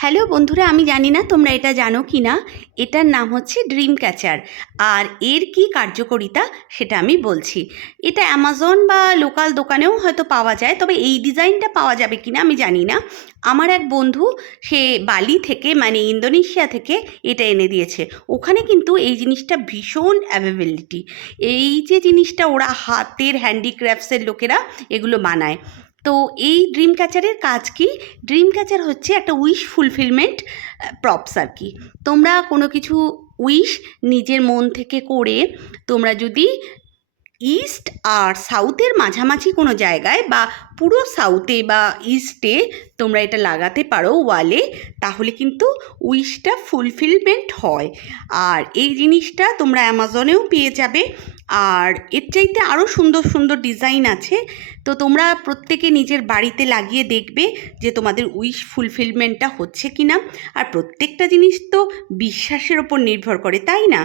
Hello বন্ধুরা, আমি জানি না তোমরা এটা জানো কি না। এটার নাম হচ্ছে ড্রিম ক্যাচার। আর এর কি কার্যকারিতা সেটা আমি বলছি। এটা অ্যামাজন বা লোকাল দোকানেও হয়তো পাওয়া যায়, তবে এই ডিজাইনটা পাওয়া যাবে কি না আমি জানি না। আমার এক বন্ধু, সে বালি থেকে মানে ইন্দোনেশিয়া থেকে এটা এনে দিয়েছে। ওখানে কিন্তু এই জিনিসটা ভীষণ অ্যাভেলেবিলিটি। এই যে জিনিসটা ওরা হাতের হ্যান্ডিক্রাফটসের লোকেরা এগুলো বানায়। তো এই ড্রিম ক্যাচারের কাজ কি? ড্রিম ক্যাচার হচ্ছে একটা উইশ ফুলফিলমেন্ট প্রপস আর কি। তোমরা কোনো কিছু উইশ নিজের মন থেকে করে তোমরা যদি ইস্ট আর সাউথের মাঝামাঝি কোনো জায়গায় বা পুরো সাউথে বা ইস্টে তোমরা এটা লাগাতে পারো ওয়ালে, তাহলে কিন্তু উইশটা ফুলফিলমেন্ট হয়। আর এই জিনিসটা তোমরা অ্যামাজনেও পেয়ে যাবে। আর এর চাইতে আরও সুন্দর সুন্দর ডিজাইন আছে। তো তোমরা প্রত্যেকে নিজের বাড়িতে লাগিয়ে দেখবে যে তোমাদের উইশ ফুলফিলমেন্টটা হচ্ছে কি না। আর প্রত্যেকটা জিনিস তো বিশ্বাসের ওপর নির্ভর করে, তাই না?